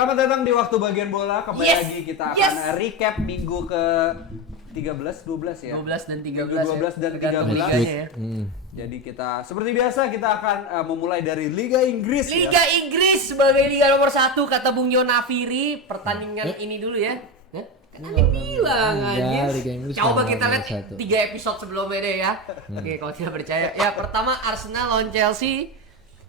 Selamat datang di waktu bagian bola. Kembali lagi kita akan recap minggu ke 13, 12 ya. 12 dan 13. Minggu 12 dan 13 ya. Jadi kita seperti biasa kita akan memulai dari Liga Inggris. Liga Inggris sebagai liga nomor 1 kata Bung Yon Nafiri. Pertandingan ini dulu ya. Kan Anda bilang anjir. Coba kita lihat 3 episode sebelumnya deh ya. Oke, kalau tidak percaya. Ya, pertama Arsenal lawan Chelsea.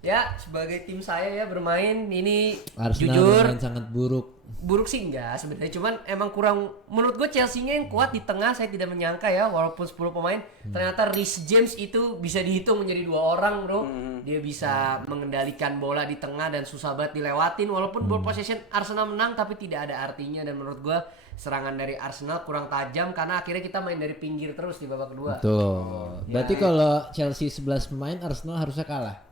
Ya, sebagai tim saya ya bermain ini Arsenal jujur bermain sangat buruk. Buruk sih enggak sebenarnya, cuman emang kurang, menurut gue Chelsea-nya yang kuat di tengah. Saya tidak menyangka ya, walaupun 10 pemain ternyata Reece James itu bisa dihitung menjadi 2 orang bro. Dia bisa mengendalikan bola di tengah dan susah banget dilewatin. Walaupun ball possession Arsenal menang tapi tidak ada artinya. Dan menurut gue serangan dari Arsenal kurang tajam karena akhirnya kita main dari pinggir terus di babak kedua. Tuh. Berarti kalau Chelsea 11 pemain, Arsenal harusnya kalah.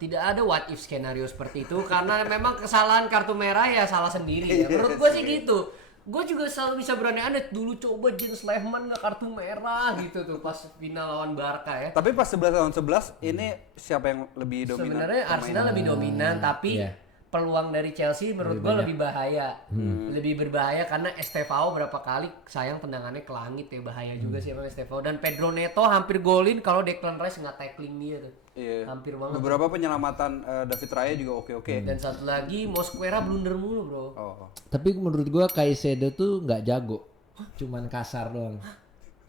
Tidak ada what if skenario seperti itu karena memang kesalahan kartu merah ya salah sendiri ya. Menurut gue sih gitu. Gue juga selalu bisa berani-aneh dulu coba Jens Lehmann nggak kartu merah gitu tuh pas final lawan Barca ya. Tapi pas 11 lawan 11 ini siapa yang lebih dominan? Sebenarnya Arsenal lebih dominan tapi peluang dari Chelsea menurut gue lebih bahaya. Lebih berbahaya karena Estevao berapa kali sayang tendangannya ke langit ya, bahaya juga sih emang Estevao. Dan Pedro Neto hampir golin kalau Declan Rice nggak tackling dia tuh. Iya. Hampir banget. Beberapa penyelamatan David Raya juga oke. Dan satu lagi Mosquera blunder mulu bro. Tapi menurut gua Caicedo tuh nggak jago, cuman kasar doang.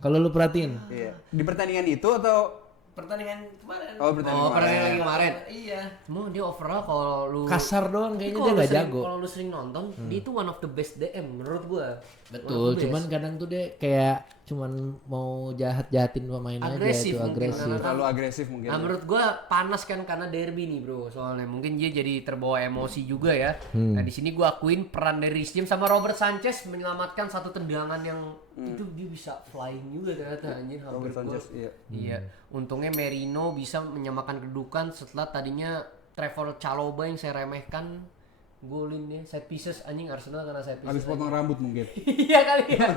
Kalau lu perhatiin. Iya. Di pertandingan itu atau Pertandingan kemarin. pertandingan lagi kemarin. Iya. Cuma dia overall kalau lu Kasar doang kayaknya, kalau dia lu nggak sering- jago. Kalau lu sering nonton, dia itu one of the best DM menurut gua. Betul, cuman kadang tuh dia kayak cuman mau jahatin pemain Agresif aja, itu mungkin, agresif. terlalu agresif mungkin? Nah, menurut gua panas kan karena derby nih, Bro. Soalnya mungkin dia jadi terbawa emosi juga ya. Nah, di sini gua akuin peran dari Reece James sama Robert Sanchez menyelamatkan satu tendangan yang itu dia bisa flying juga ternyata anjir. Robert Sanchez, Iya. Untungnya Merino bisa menyamakan kedudukan setelah tadinya Trevor Chalobah yang saya remehkan golin dia set pieces anjing. Arsenal kena set pieces. Habis potong rambut mungkin. Iya kali ya.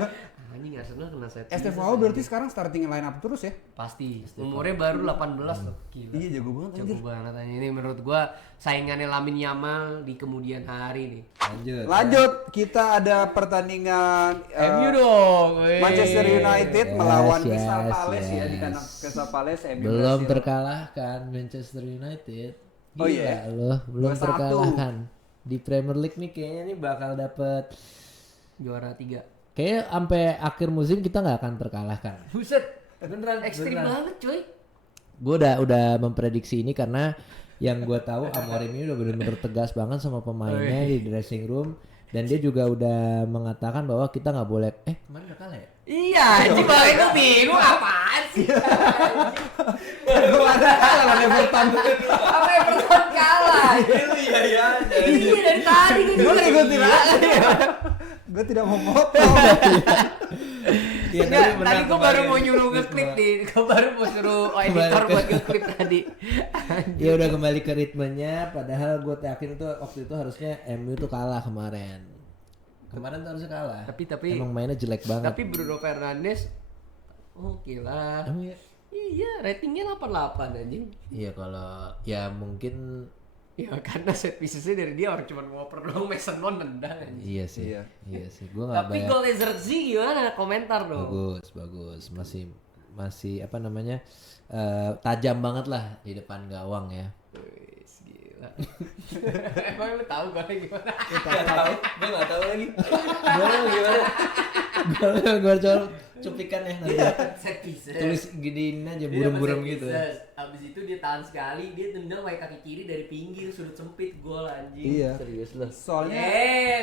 Anjing Arsenal kena set pieces. Estevao berarti sekarang starting line up terus ya? Pasti. Umurnya baru 18 loh. Gila. Iya, jago banget anjir. Jago banget anjing. Ini menurut gua saingannya Lamine Yamal di kemudian hari nih. Lanjut, kita ada pertandingan MU dong. Manchester United melawan Yes, Crystal yes, Palace ya yes. di kandang Crystal Palace. MU Belum berhasil. terkalahkan Manchester United. Gila Oh iya? loh, belum 2-1. terkalahkan. Di Premier League nih kayaknya nih bakal dapet, Juara 3. kayaknya sampai akhir musim kita nggak akan terkalahkan. Buset. Beneran ekstrim banget cuy. Gue udah memprediksi ini karena yang gue tahu Amorim ini udah benar-benar tegas banget sama pemainnya di dressing room, dan dia juga udah mengatakan bahwa kita nggak boleh kemarin udah kalah ya? Iya, anjing bang itu bingung apaan sih? Kemana lawan Everton? Apa Everton kalah? Iya dari tadi Gue ngikutin aja. Gue tidak mau potong. Iya, Enggak, tadi gue baru mau nyuruh nge-clip nih. Gue baru mau suruh editor buat nge-clip tadi. Ya udah kembali ke ritmenya, padahal gue yakin itu waktu itu harusnya MU tuh kalah kemarin. Kemarin tuh harusnya kalah. Tapi Emang mainnya jelek banget. Tapi Bruno Fernandes oke lah. Emang ya? Iya, ratingnya 88 anjing. Iya kalau ya mungkin Ya karena set piecesnya dari dia orang cuma ngoper doang, Mason Mount nendang anjing. iya sih. Iya. Iya sih. Gue nggak Tapi bayar. gol Zerzi gimana? Komentar dong. Bagus. Masih apa namanya? Tajam banget lah di depan gawang ya. Wis, gila. Emang lu tahu golnya gimana? Gue nggak tahu lagi. Gimana? Gue coba cuplikan ya nanti. Set pieces. Tulis gedein aja Dia buram-buram set gitu. pieces. Abis itu dia tahan sekali, dia tendang pakai kaki kiri dari pinggir, sudut sempit, gol anjing. Iya. Serius lah. Soalnya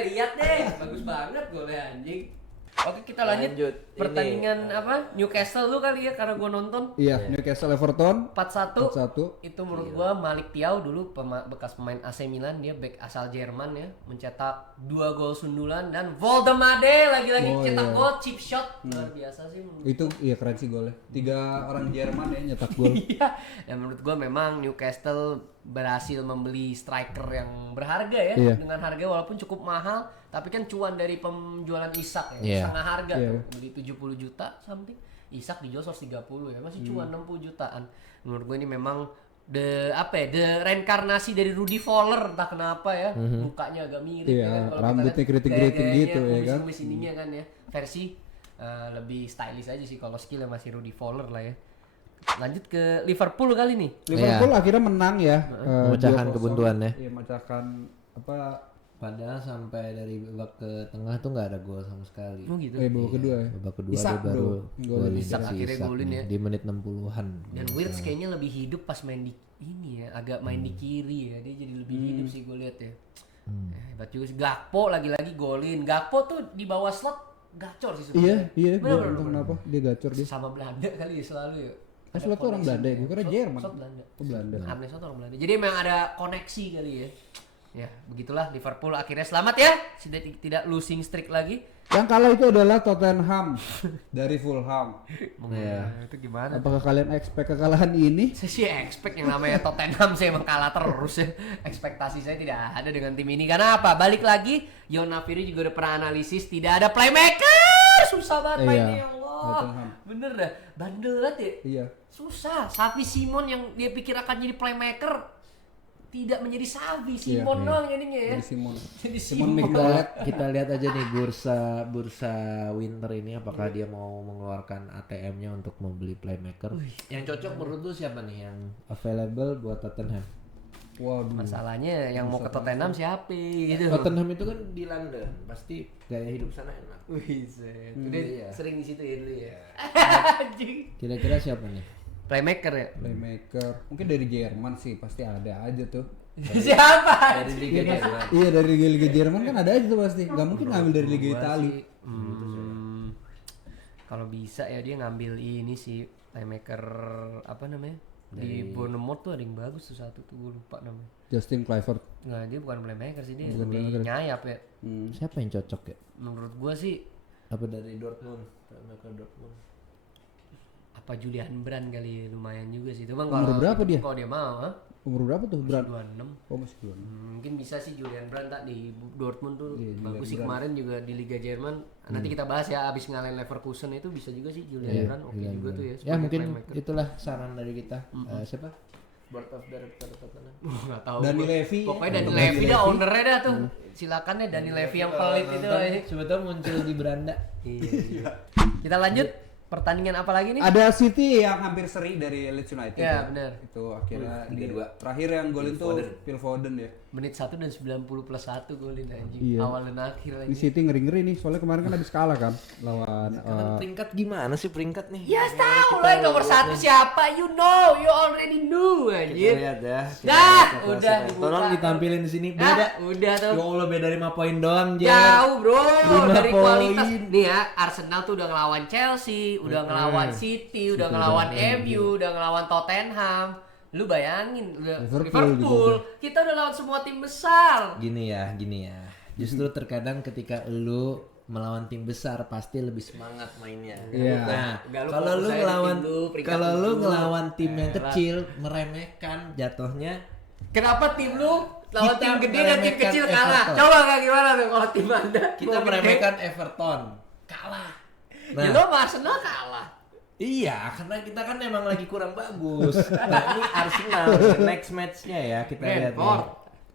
Lihat deh, bagus banget golnya anjing. Oke, kita lanjut. Pertandingan apa? Newcastle lu kali ya karena gua nonton iya, Newcastle Everton 4-1. 4-1. Itu menurut gua Malik Thiaw dulu bekas pemain AC Milan, dia back asal Jerman ya, mencetak 2 gol sundulan. Dan Voldemade lagi-lagi cetak gol chip shot. Luar biasa sih menurut Itu iya keren sih golnya. 3 orang Jerman ya nyetak gol. Iya, dan menurut gua memang Newcastle berhasil membeli striker yang berharga ya, dengan harga walaupun cukup mahal, tapi kan cuan dari penjualan Isak ya, setengah harga tuh, beli 70 juta something. Isak dijual 130 ya, masih cuan 60 jutaan. Menurut gua ini memang the reinkarnasi dari Rudy Fowler, entah kenapa ya, mukanya agak mirip Iya, ya kan, kalau kita rambutnya lihat keriting-keriting gaya-gayanya, gitu ya kan. kumis ininya kan ya, versi lebih stylish aja sih, kalau skillnya masih Rudy Fowler lah ya. Lanjut ke Liverpool kali nih. Liverpool akhirnya menang ya. Memecahkan 2-0. kebuntuan ya. Iya, memecahkan apa? Padahal sampai dari babak ke tengah tuh nggak ada gol sama sekali. Oh gitu. Babak kedua ya. Babak kedua Isak, dia baru bro. golin Isak si akhirnya Isak golin nih, ya. di menit 60-an. Dan Wirtz kayaknya lebih hidup pas main di ini ya, agak main di kiri ya, dia jadi lebih hidup sih gue lihat ya. Hebat juga sih. Gakpo lagi-lagi golin. Gakpo tuh di bawah slot gacor sih sebenarnya. Iya, Bener, entah kenapa dia gacor dia. Sama Belanda kali ya selalu ya. Slot tuh orang Belanda ya, gue kira Jerman. Slot Belanda. Oh, Belanda. Amnes Slot orang Belanda. Jadi memang ada koneksi kali ya. Ya, begitulah Liverpool akhirnya selamat ya. Tidak losing streak lagi. Yang kalah itu adalah Tottenham dari Fulham. Iya. Itu gimana? Apakah kalian expect kekalahan ini? Saya sih expect yang namanya Tottenham saya emang kalah terus ya. Ekspektasi saya tidak ada dengan tim ini. Karena apa? Balik lagi, Yona Firi juga udah pernah analisis tidak ada playmaker. Susah banget mainnya ya Allah. Tottenham. Bener dah, bandel banget ya. Iya. Susah. Sapi Simon yang dia pikir akan jadi playmaker tidak menjadi Savi. Simon Iya. doang jadinya ya. Dari Simon. Jadi Simon Simon. McDowell. Kita lihat aja nih bursa winter ini apakah dia mau mengeluarkan ATM-nya untuk membeli playmaker. Yang cocok menurut lu siapa nih yang available buat Tottenham? Waduh. Masalahnya yang mau ke Tottenham siapa gitu. Tottenham itu kan di London, pasti gaya hidup sana enak. Wih, set. Udah Iya. sering di situ ya dulu ya. Anjing. Kira-kira siapa nih? Playmaker ya. Playmaker. Mungkin dari Jerman sih, pasti ada aja tuh. Siapa? Dari Liga Jerman. Iya, dari Liga Jerman kan ada aja tuh pasti. Gak mungkin ngambil dari Liga Italia. Kalau bisa ya dia ngambil ini sih playmaker apa namanya? Di Bournemouth tuh ada yang bagus tuh satu tuh gue lupa namanya. Justin Kluivert. Nah, dia bukan playmaker sih, dia Bukan lebih playmaker. nyayap ya. Siapa yang cocok ya? Menurut gua sih Apa dari Dortmund? Playmaker Dortmund. apa Julian Brand kali lumayan juga sih. Cuma Umur berapa dia? Kalau dia mau, ha? Umur berapa tuh? Berat. 26. Oh, masih belum. Mungkin bisa sih Julian Brand tak di Dortmund tuh Iya, bagus Julian sih Brandt. kemarin juga di Liga Jerman. Nanti kita bahas ya abis ngalahin Leverkusen itu bisa juga sih Julian Brand oke juga tuh ya. Ya sebagai mungkin playmaker. itulah saran dari kita. Siapa? Board of Director Tottenham. Nggak tahu. Dani gua. Levy. Pokoknya Dani Dani Levy dah Levy. ownernya dah tuh. Silakan deh Dani Levy yang pelit itu. Sebetulnya muncul di beranda. Iya. Kita lanjut pertandingan apa lagi nih? Ada City yang hampir seri dari Leeds United. Ya, benar. Itu akhirnya di 3-2. terakhir yang golin tuh Phil Foden ya. Menit 1 dan 90 plus 1 golin anjing. Iya. Awal dan akhir Di lagi. City ngeri-ngeri nih, soalnya kemarin kan habis kalah kan lawan Peringkat gimana sih peringkat nih? Ya tahu lah yang nomor 1 siapa, you know, you already knew Kita anjir. lihat ya. Dah, Kita udah lihat. dibuka. Tolong ditampilin di sini. Dah, Beda. udah tuh. Ya Allah beda 5 poin doang, Jer. Jauh bro, 5 dari poin. kualitas. Nih ya, Arsenal tuh udah ngelawan Chelsea, udah ngelawan City, udah ngelawan MU, udah ngelawan Tottenham. Lu bayangin, udah Liverpool Liverpool. Kita udah lawan semua tim besar. Gini ya. Justru terkadang ketika lu melawan tim besar pasti lebih semangat mainnya. Iya. Nah, Enggak, lu kalau fokus lu aja di ngelawan tim lu, peringkat kalau lu dulu. ngelawan tim yang Elah. kecil meremehkan jatuhnya Kenapa tim lu lawan Kita tim gede dan tim meremehkan kecil kalah? Everton. Coba kayak gimana tuh kalau tim Anda? kita gua gede, meremehkan Everton. kalah. Nah. Ya lo sama Arsenal kalah. Iya, karena kita kan emang lagi kurang bagus. Nah, ini Arsenal next match-nya ya kita lihat nih. Brentford.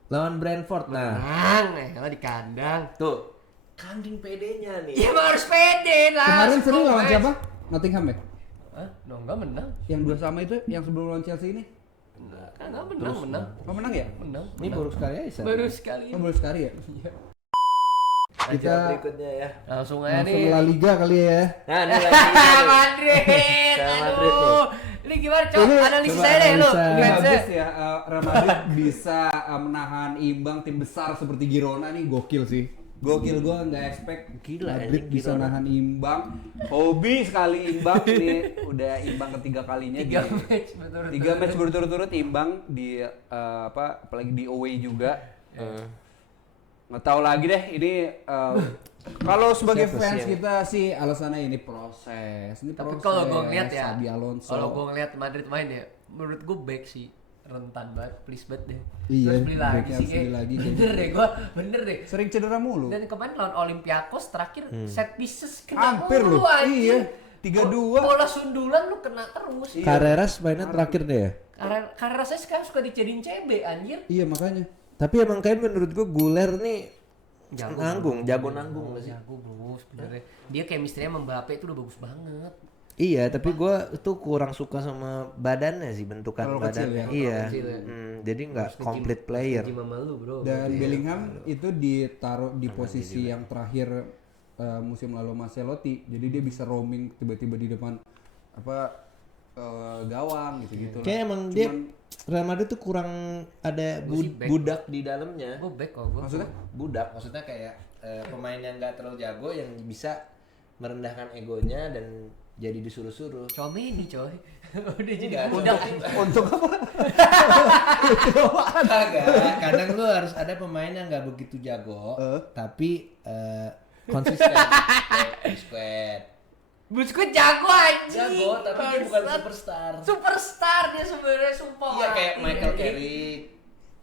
Lawan Brentford. Nah, Menang, kalau di kandang. tuh kambing PD-nya nih. Ya emang harus pede lah. kemarin seri Strong lawan match. siapa? Nottingham ya? Hah? No, enggak menang. Yang 2 sama itu yang sebelum lawan Chelsea ini? Enggak menang. Oh, menang ya? Menang. Ini baru sekali aja. Baru sekali. Oh, baru sekali ya? Kita Kita berikutnya ya. Langsung aja langsung nih. La Liga kali ya. Nah, ini lagi. Madrid. Sama Madrid Aduh. Ini gimana, Cok? Ini Analisis coba saya deh lu. analisa. Ini Fansnya. bagus ya, Real Madrid bisa menahan imbang tim besar seperti Girona nih, gokil sih. Gokil, gua nggak expect Gila, Madrid anjing, bisa Girona. nahan imbang. Hobi sekali imbang ini udah imbang ketiga kalinya. 3 match betul-betul. 3 match berturut-turut imbang di apalagi di away juga. Nggak tahu lagi deh ini kalau sebagai Siapa fans sih yang- kita sih alasannya ini proses. Ini Tapi proses. kalau gue ngeliat ya, Xabi Alonso. kalau gue ngeliat Madrid main ya, menurut gue back sih rentan banget, please banget deh. Iya, Terus beli lagi backnya sih harus kayak, beli lagi, bener deh gue, bener deh. sering cedera mulu. Dan kemarin lawan Olympiakos terakhir set pieces kena Hampir mulu loh. anjing. Iya. 3-2. Bola sundulan lu kena terus. Carreras mainnya terakhir deh ya. Karena rasanya sekarang suka dijadiin CB anjir. Iya makanya. Tapi emang kayak menurut gua Guler nih Jago jago nanggung gak sih? Jago bro sebenarnya. Dia chemistry-nya Mbappe itu udah bagus banget. Iya, tapi gua tuh kurang suka sama badannya sih, bentukan Terlalu kecil badannya. ya? Iya. Kecil ya. Jadi nggak complete player. Gym sama lu bro. Dan Bellingham itu ditaruh di posisi yang terakhir musim lalu Ancelotti. Jadi dia bisa roaming tiba-tiba di depan gawang gitu-gitu. Kayak emang dia Real Madrid tuh kurang ada budak di dalamnya. Gue back kok gue. Maksudnya? Budak, maksudnya kayak pemain yang nggak terlalu jago yang bisa merendahkan egonya dan jadi disuruh-suruh. Comedi coy. Udah jadi Nggak, budak. Untuk apa? Kagak, kadang lu harus ada pemain yang nggak begitu jago, tapi konsisten. Squad. Busquets jago anjing. Jago, tapi dia bukan Bangsat. superstar. Superstar dia sebenarnya sumpah. Iya kayak Iya, Michael iya. Carrick,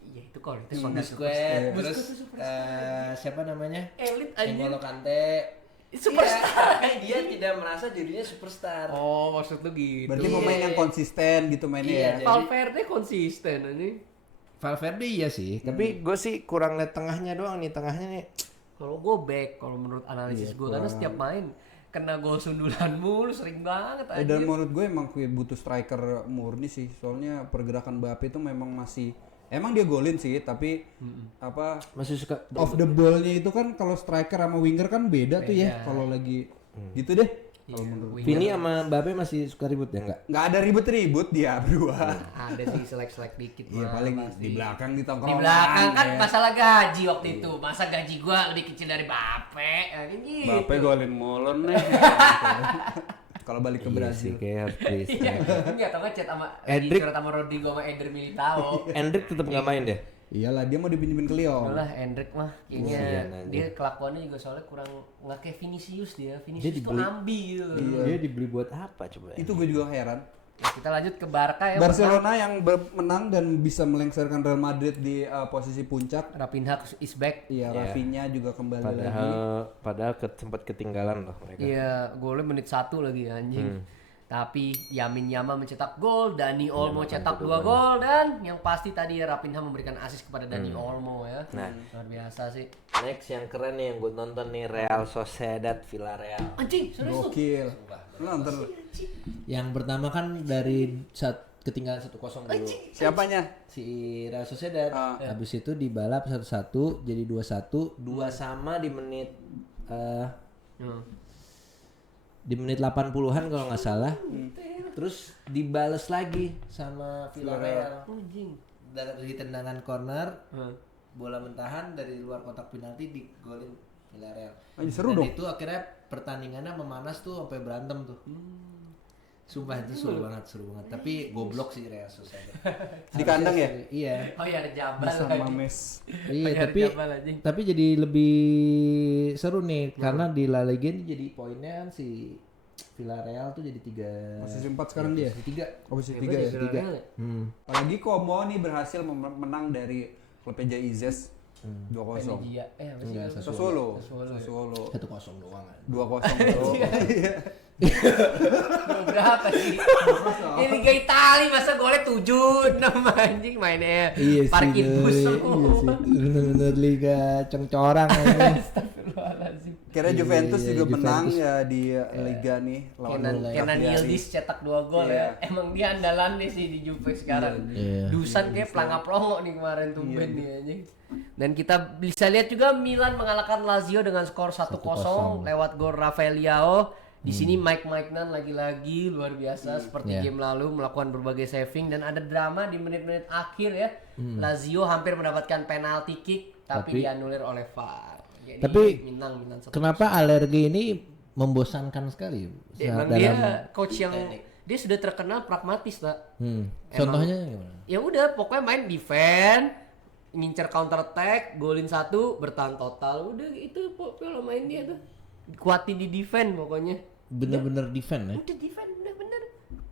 Iya itu kualitas Van Dijk Busquets, superstar. terus Busquets tuh superstar. siapa namanya? Elit anjing. N'Golo Kante. Superstar. Iya, dia tidak merasa dirinya superstar. Oh, maksud lu gitu. Berarti pemain yang konsisten gitu mainnya Iya, ya. jadi- Valverde konsisten anjing. Valverde iya sih, tapi gue sih kurang liat tengahnya doang nih, tengahnya nih. Kalau gue back, kalau menurut analisis gue karena setiap main kena gol sundulan mulu sering banget Dan anjir. menurut gue emang butuh striker murni sih. Soalnya pergerakan Mbappe itu memang masih emang dia golin sih, tapi Masih suka off the ball-nya itu kan kalau striker sama winger kan beda tuh ya kalau lagi gitu deh. Kalau menurut Vini sama Mbappe masih suka ribut ya enggak? nggak ada ribut-ribut dia berdua. Ada sih selek-selek dikit Iya mah, paling pasti. di belakang di Di tongkrongan. belakang kan ya. masalah gaji waktu itu. Masa gaji gua lebih kecil dari Bape. Gitu. Mbappe golin mulu nih. Kalau balik ke Iya Brasil. sih, kayak harus please. Iya, enggak tau chat sama Endrick. Endrick sama Rodrigo sama Eder Militao. Endrick tetap nggak main deh. Iyalah dia mau dipinjemin ke Lyon. Udah lah Endrick mah kayaknya Kasian aja. dia kelakuannya juga soalnya kurang nggak kayak Vinicius dia. Dia Vinicius tuh dibeli. ambi gitu loh. Dia dibeli buat apa coba? Itu gue juga heran. Nah, kita lanjut ke Barca ya. Barcelona yang menang dan bisa melengsarkan Real Madrid di posisi puncak. Rapinha is back. Iya, Rafinha juga kembali lagi. Padahal sempat ketinggalan loh mereka. Iya, golnya menit 1 lagi anjing. Tapi Yamin Yamal mencetak gol, Dani Olmo cetak 2 gol dan yang pasti tadi Rapinha memberikan assist kepada Dani Olmo ya. Nah. Luar biasa sih. Next yang keren nih yang gue nonton nih Real Sociedad Villarreal. Anjing, serius tuh. Gokil. Lu nonton Yang pertama kan dari ketinggalan 1-0 dulu. siapanya? Si Real Sociedad. Habis itu dibalap 1-1 jadi 2-1, 2 sama di menit di menit 80-an kalau nggak salah. Terus dibales lagi sama Villarreal. Anjing. Dari tendangan corner, bola mentahan dari luar kotak penalti digolin Villarreal. Anjing, seru Dan dong. itu akhirnya pertandingannya memanas tuh sampai berantem tuh. Sumpah itu seru banget. Tapi goblok sih Real Sociedad. Di kandang ya? Iya. Oh iya ada Jabal Sama lagi. Mes. Iya, Bayar tapi Jabal, anjing. jadi lebih seru nih karena di La Liga ini jadi poinnya kan si Villarreal tuh jadi 3 Posisi 4 sekarang dia. posisi 3. Posisi Hebat 3 ya ya. Villarreal ya. Apalagi Como nih berhasil menang dari klubnya Jaizes 2-0. Venezia. Apa sih? Enggak, Sassuolo. Sassuolo. Sassuolo. 1-0 doang kan. 2-0 bro. Gol berapa sih? Ini Liga Italia masa golnya 7 6 anjing mainnya. Iya sih. Parkir bus Iya lu. sih. Bener-bener liga cengcorang aja. Astagfirullahaladzim. Kira Juventus Iya, juga Juventus. menang ya di Liga nih lawan Kenan Yildiz cetak 2 gol Iya. ya. Emang dia andalan nih sih di Juve sekarang. Iya. Dusan kayak pelangap-pelongo nih kemarin tumben nih anjing. Dan kita bisa lihat juga Milan mengalahkan Lazio dengan skor 1-0 lewat gol Rafael Leao. Di sini Mike Maignan lagi-lagi luar biasa seperti Iya. game lalu melakukan berbagai saving dan ada drama di menit-menit akhir ya. Lazio hampir mendapatkan penalti kick tapi dianulir oleh VAR. Jadi Tapi Milan 1-0. Kenapa alergi ini membosankan sekali? Emang dia coach yang dia sudah terkenal pragmatis, Pak. Contohnya gimana? Ya udah pokoknya main defend, ngincer counter attack, golin 1, bertahan total. Udah itu pola main dia tuh. Kuatin di defend pokoknya. Bener-bener defend ya? Udah defend bener-bener.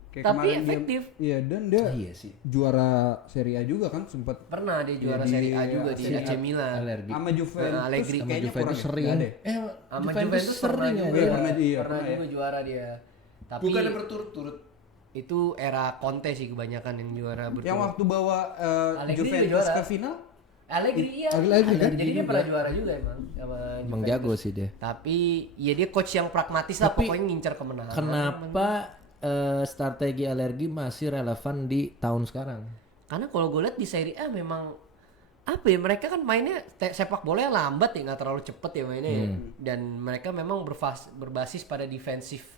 Kayak Tapi kemarin dia- efektif. Iya dan dia Iya sih. juara Serie A juga kan sempat Pernah dia juara Iya, di Serie A juga di Serie A. AC Milan. Alergi. sama Juventus Allegri. Sama kayaknya Juventus kurang sering. ya? Nggak ada. Sama Juventus pernah sering juga. aja. Iya, pernah Pernah ya. juga juara dia. Tapi Bukannya berturut-turut. Itu era Conte sih kebanyakan yang juara berturut. Yang waktu bawa Allegri Juventus juara. ke final. Allegri iya. Allegri kan? Jadi dia pernah juara juga emang sama Emang Juventus. jago sih dia. Tapi ya dia coach yang pragmatis lah, Tapi pokoknya ngincer kemenangan. Kenapa strategi Allegri masih relevan di tahun sekarang? Karena kalau gue lihat di Serie A memang apa ya, mereka kan mainnya sepak bola yang lambat ya, nggak terlalu cepet ya mainnya ya. Dan mereka memang berbasis pada defensive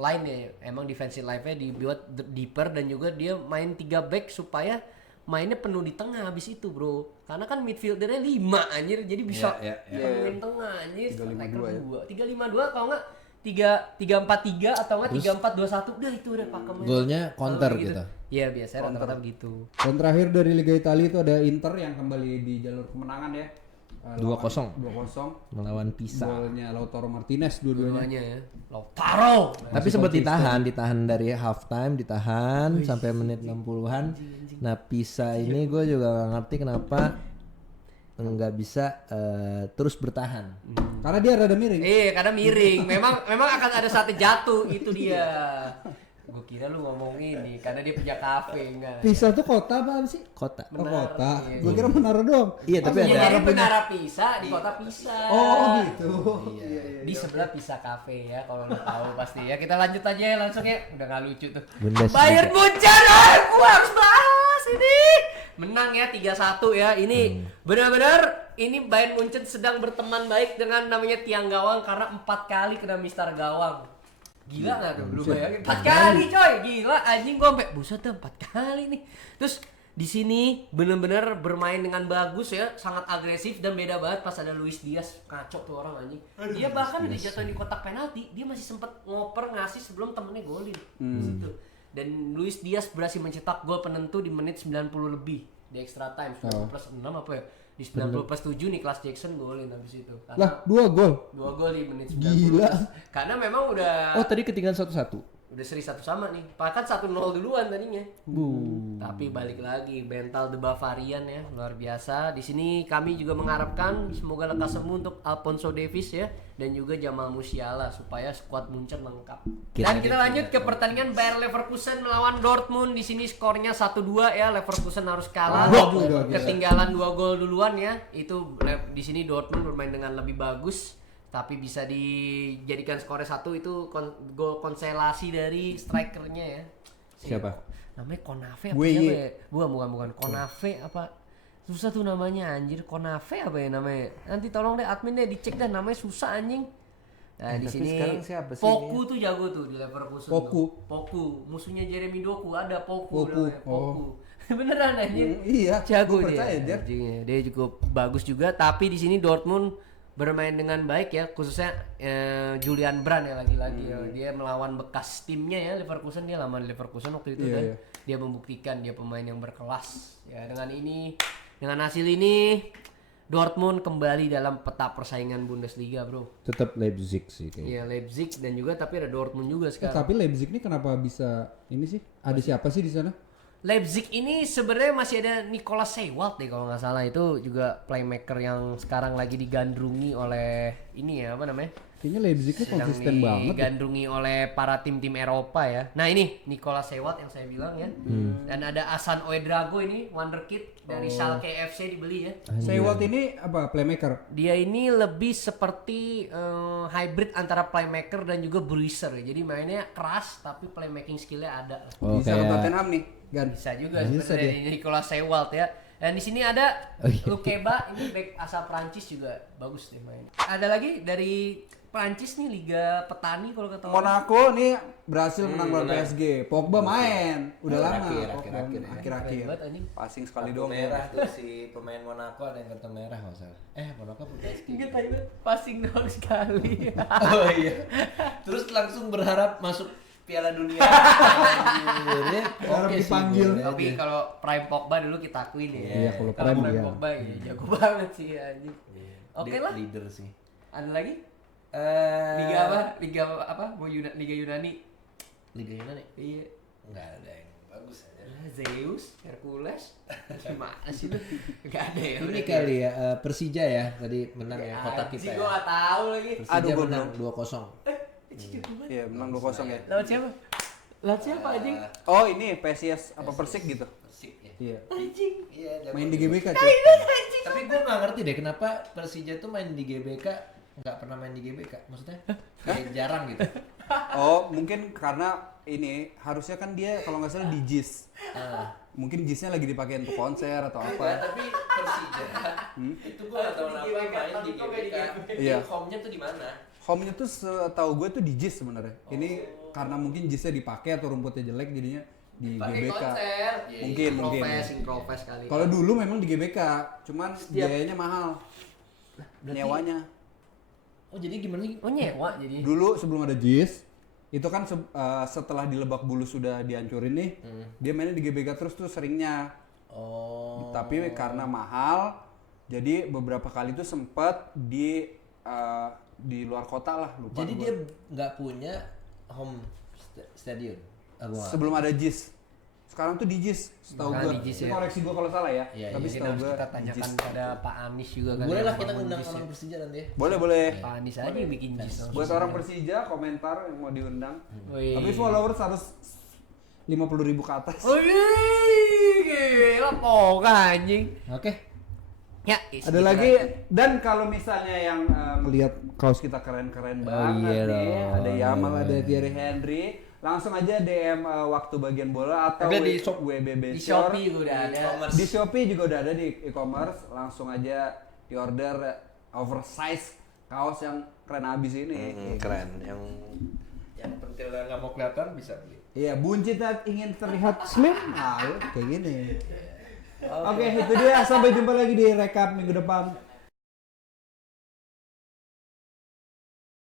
line ya. Emang defensive line-nya dibuat deeper dan juga dia main 3 back supaya mainnya penuh di tengah habis itu bro. Karena kan midfieldernya 5 anjir, jadi bisa penuhin tengah anjir. 3-5-2 kalau nggak 3-4-3 atau nggak 3-4-2-1 udah itu udah pakemnya. Golnya counter gitu. Iya biasanya rata-rata begitu. Dan terakhir dari Liga Italia itu ada Inter yang kembali di jalur kemenangan ya. 2-0 2-0. melawan Pisa. Golnya Lautaro Martinez dua-duanya. Duanya ya. Lautaro. Tapi sempat ditahan dari halftime, ditahan sampai menit 60-an. Nah, Pisa ini gue juga gak ngerti kenapa nggak bisa terus bertahan. Karena dia rada miring. Karena miring. Memang akan ada saatnya jatuh, itu dia. Gue kira lu ngomong ini karena dia punya kafe enggak. Pisa tuh kota apa sih? Kota. Oh, kota. Iya. Gue kira menara doang. Iya, tapi Iya, ada jadi menara Pisa di kota Pisa. Oh gitu. Di sebelah Pisa Cafe ya, kalau lu tahu pasti ya. Kita lanjut aja ya langsung ya. Udah nggak lucu tuh. Bundesliga. Bayern Munchen, gua harus bahas ini. Menang ya 3-1 ya. Ini benar-benar ini Bayern Munchen sedang berteman baik dengan namanya tiang gawang karena 4 kali kena Mister Gawang. Gila nggak tuh? Lu bayangin 4 kali coy, gila anjing gua sampai buset tuh 4 kali nih. Terus di sini bener-bener bermain dengan bagus ya, sangat agresif dan beda banget pas ada Luis Diaz, kacau tuh orang anjing. Dia bahkan udah jatuhin di kotak penalti, dia masih sempet ngoper ngasih sebelum temennya golin. Di situ. Dan Luis Diaz berhasil mencetak gol penentu di menit 90 lebih di extra time, 90+6 apa ya? Di 90+7 Nicholas Jackson golin habis itu. Lah, 2 gol. 2 gol di menit 90. Gila. Karena memang udah Oh, tadi ketinggalan 1-1. udah seri 1 sama nih. Bahkan 1-0 duluan tadinya. Tapi balik lagi mental The Bavarian ya, luar biasa. Di sini kami juga mengharapkan semoga lekas sembuh untuk Alphonso Davies ya dan juga Jamal Musiala supaya skuad Munchen lengkap. Dan kita lanjut ke pertandingan Bayer Leverkusen melawan Dortmund. Di sini skornya 1-2 ya. Leverkusen harus kalah. Ketinggalan 2 gol duluan ya. Itu di sini Dortmund bermain dengan lebih bagus. Tapi bisa dijadikan skornya 1 itu gol konselasi dari strikernya ya. Siapa? Namanya Konave apa Wih. siapa ya? Bukan Konave apa? Susah tuh namanya anjir. Konave apa ya namanya? Nanti tolong deh admin deh dicek dah namanya susah anjing. Nah, di tapi sini sekarang siapa sih Poku tuh jago tuh di Leverkusen. Poku. Musuhnya Jeremy Doku ada Poku. Poku. namanya, Poku. Beneran anjing. Iya. Jago gua dia. percaya, Jer. Anjingnya. Dia cukup bagus juga, tapi di sini Dortmund bermain dengan baik ya, khususnya Julian Brandt ya lagi-lagi ya. Dia melawan bekas timnya ya Leverkusen, dia lawan Leverkusen waktu itu Iya, dan iya. dia membuktikan dia pemain yang berkelas. Ya dengan hasil ini Dortmund kembali dalam peta persaingan Bundesliga, Bro. Tetap Leipzig sih kayaknya. Iya, Leipzig dan juga tapi ada Dortmund juga sekarang. Tapi Leipzig ini kenapa bisa ini sih? Ada siapa sih di sana? Leipzig ini sebenarnya masih ada Nicolas Seiwald deh kalau nggak salah, itu juga playmaker yang sekarang lagi digandrungi oleh ini ya apa namanya? Kayaknya Leipzig ini Sedang konsisten banget. Ya. digandrungi oleh para tim-tim Eropa ya. Nah ini Nicolas Seiwald yang saya bilang ya. Dan ada Hasan Ouedraogo ini wonderkid dari Schalke FC dibeli ya. Seiwald ini apa? Playmaker. Dia ini lebih seperti hybrid antara playmaker dan juga bruiser ya. Jadi mainnya keras tapi playmaking skillnya ada. Oh, Bisa ke kayak Tottenham nih, Gan. Bisa juga Bisa sebenarnya dia. Nicolas Seiwald ya. Dan di sini ada Oh, iya. Lukeba, ini back asal Prancis juga bagus deh main. Ada lagi dari Prancis nih Liga Petani kalau kata orang. Monaco nih berhasil menang lawan PSG. Pogba main. Udah lama. akhir-akhir ya. Akhir-akhir. Hebat anjing. Passing sekali Kartu doang. merah tuh si pemain Monaco ada yang kartu merah nggak salah. Monaco apa PSG? Ingat tadi passing doang sekali. Oh iya. Terus langsung berharap masuk Piala Dunia. Harap dipanggil. Tapi kalau Prime Pogba dulu kita akuin ya. Iya, kalau Kalau Prime Prime dia. Pogba ya jago banget sih anjing. Oke lah. Leader sih. Ada lagi? Liga apa? Liga apa? Liga Yunani. Liga Yunani? Iya. Enggak ada yang bagus aja. Zeus, Hercules, gimana sih lu? Gak ada ya. Ini kali ya Persija ya tadi menang ya kota kita Gue ya. gak tahu lagi. Persija Aduh, gua menang 2-0. Iya, menang 2-0 ya. Lawan siapa? Lazio apa anjing? Oh ini PSIS apa Persik gitu? Persik ya. Iya. Anjing. Iya, Main di GBK cuy. Tapi gue nggak ngerti deh kenapa Persija tuh main di GBK nggak pernah main di GBK. Maksudnya kayak jarang gitu. Oh mungkin karena ini harusnya kan dia kalau nggak salah di JIS. Ah. Mungkin JIS-nya lagi dipakai untuk konser atau Enggak, apa. tapi Persija itu gue nggak tahu kenapa main di GBK. Iya. Home-nya tuh di mana? Home-nya tuh setahu gue tuh di JIS sebenarnya. Ini karena mungkin JIS-nya dipakai atau rumputnya jelek jadinya di GBK. Mungkin. Improvise kali. Kalau dulu memang di GBK, cuman biayanya mahal. Nyewanya. Oh jadi gimana sih? Oh nyewa jadi. Dulu sebelum ada JIS, itu kan setelah di Lebak Bulus sudah dihancurin nih, dia mainnya di GBK terus tuh seringnya. Oh. Tapi karena mahal, jadi beberapa kali tuh sempet di luar kota lah, lupa. Jadi gua. dia nggak punya home stadion. Sebelum ada JIS. Sekarang tuh di JIS, setahu Sekarang gue. di JIS Ini ya. koreksi gue kalau salah ya. Iya, Tapi iya. setahu gue kita tanyakan pada Pak Anis juga kan. Boleh yang lah kita bangun ngundang JIS orang ya. Persija nanti ya. boleh. Pak Anis aja yang bikin JIS langsung. Buat orang Persija komentar yang mau diundang. Wih. Tapi followers harus 50.000 ke atas. Wih, gila pokoknya anjing. Oke. Ya, Ada lagi dan kalau misalnya yang melihat kaos kita keren-keren banget iya nih, dong, ada Yamal, iya. ada Thierry Henry, langsung aja DM waktu bagian bola atau Ada di WBB Di Store. Shopee juga udah ada. Di Shopee juga udah ada di e-commerce, langsung aja di order oversize kaos yang keren abis ini. Keren. Yang pentilnya nggak mau kelihatan bisa beli. Iya, buncitnya ingin terlihat slim, nah kayak gini. Oke, itu dia. Sampai jumpa lagi di rekap minggu depan.